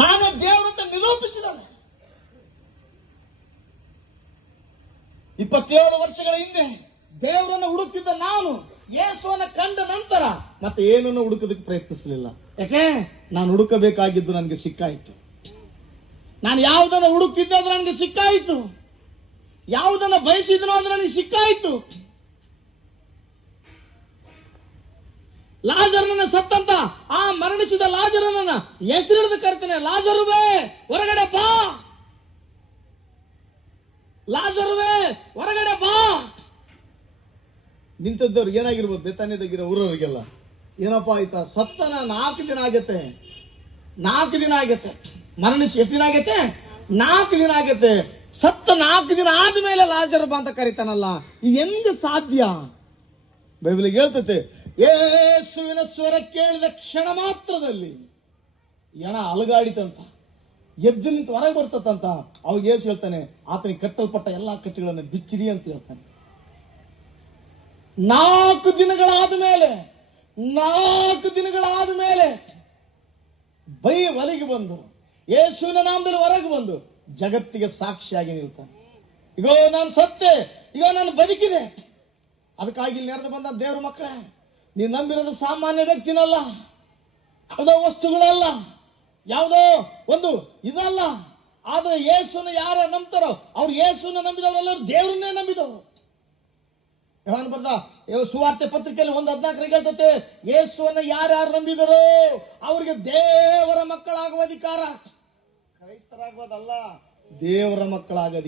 ನಾನೇ ದೇವರಂತ ನಿರೂಪಿಸಿದನು. 27 ವರ್ಷಗಳ ಹಿಂದೆ ದೇವರನ್ನು ಹುಡುಕಿದ್ದ ನಾನು ಯೇಸುವನ್ನ ಕಂಡ ನಂತರ ಮತ್ತೆ ಏನನ್ನು ಹುಡುಕೋದಕ್ಕೆ ಪ್ರಯತ್ನಿಸಲಿಲ್ಲ. ಯಾಕೆ? ನಾನು ಹುಡುಕಬೇಕಾಗಿದ್ದು ನನಗೆ ಸಿಕ್ಕಾಯಿತು. ನಾನು ಯಾವುದನ್ನು ಹುಡುಕ್ತಿದ್ದೆ ಅದು ನನಗೆ ಸಿಕ್ಕಾಯಿತು. ಯಾವುದನ್ನು ಬಯಸಿದನೋ ಅದು ನನಗೆ ಸಿಕ್ಕಾಯಿತು. ಲಾಜರನನ್ನ ಸತ್ತಂತ ಆ ಮರಣಿಸಿದ ಲಾಜರನನ್ನ ಹೆಸರಿಡಿದು ಕರಿತೇನೆ, ಲಾಜರುವೇ ಹೊರಗಡೆ ಬಾ, ಲಾಜರುವೇ ಹೊರಗಡೆ ಬಾ. ನಿಂತದ್ದವ್ರಿಗೆ ಏನಾಗಿರ್ಬೋದು, ಬೇತಾನ್ಯದಾಗಿರೋ ಊರವರಿಗೆಲ್ಲ ಏನಪ್ಪಾ ಆಯ್ತಾ, ಸತ್ತನ 4 ದಿನ ಆಗತ್ತೆ, 4 ದಿನ ಆಗತ್ತೆ, ಮರಣಿಸಿ ಎಷ್ಟು ದಿನ ಆಗತ್ತೆ, 4 ದಿನ ಆಗತ್ತೆ. ಸತ್ತ 4 ದಿನ ಆದ್ಮೇಲೆ ಲಾಜರ್ ಬಾ ಅಂತ ಕರೀತಾನಲ್ಲ, ಇದು ಹೆಂಗ ಸಾಧ್ಯ? ಬೈಬಲಿಗೆ ಹೇಳ್ತತೆ, ಯೇಸುವಿನ ಸ್ವರ ಕೇಳಿದ ಕ್ಷಣ ಮಾತ್ರದಲ್ಲಿ ಎಣ ಅಲಗಾಡಿತಂತ, ಎದ್ದು ನಿಂತು ಹೊರಗೆ ಬರ್ತದಂತ. ಅವಾಗ ಯೇಸು ಹೇಳ್ತಾನೆ, ಆತನಿಗೆ ಕಟ್ಟಲ್ಪಟ್ಟ ಎಲ್ಲಾ ಕಟ್ಟುಗಳನ್ನು ಬಿಚ್ಚಿರಿ ಅಂತ ಹೇಳ್ತಾನೆ. 4 ದಿನಗಳಾದ ಮೇಲೆ ಬೈ ಒಲೆಗೆ ಬಂದು ಯೇಸುವಿನ ನಾಮದಲ್ಲಿ ಹೊರಗೆ ಬಂದು ಜಗತ್ತಿಗೆ ಸಾಕ್ಷಿಯಾಗಿ ನಿಲ್ತಾನೆ. ಇಗೋ ನಾನು ಸತ್ತೆ, ಇಗೋ ನಾನು ಬದುಕಿದೆ. ಅದಕ್ಕಾಗಿ ಇಲ್ಲಿ ನೆರೆದು ಬಂದ ದೇವರ ಮಕ್ಕಳೇ, ನೀವು ನಂಬಿರೋದು ಸಾಮಾನ್ಯ ವ್ಯಕ್ತಿನಲ್ಲ, ಯಾವುದೋ ವಸ್ತುಗಳಲ್ಲ, ಯಾವುದೋ ಒಂದು ಇದಲ್ಲ. ಆದ್ರೆ ಯೇಸುನ ಯಾರ ನಂಬ್ತಾರೋ ಅವ್ರು ಯೇಸುನ ನಂಬಿದವರೆಲ್ಲರೂ ದೇವರನ್ನೇ ನಂಬಿದವರು. ಯಾವನ್ ಬರ್ದ ಸುವಾರ್ತೆ ಪತ್ರಿಕೆಯಲ್ಲಿ 1:14 ಹೇಳ್ತತೆ, ಯೇಸುವನ್ನ ಯಾರ್ಯಾರು ನಂಬಿದರೋ ಅವ್ರಿಗೆ ದೇವರ ಮಕ್ಕಳಾಗುವ ಅಧಿಕಾರ. ಕ್ರೈಸ್ತರಾಗುವುದಲ್ಲ, ದೇವರ ಮಕ್ಕಳಾಗ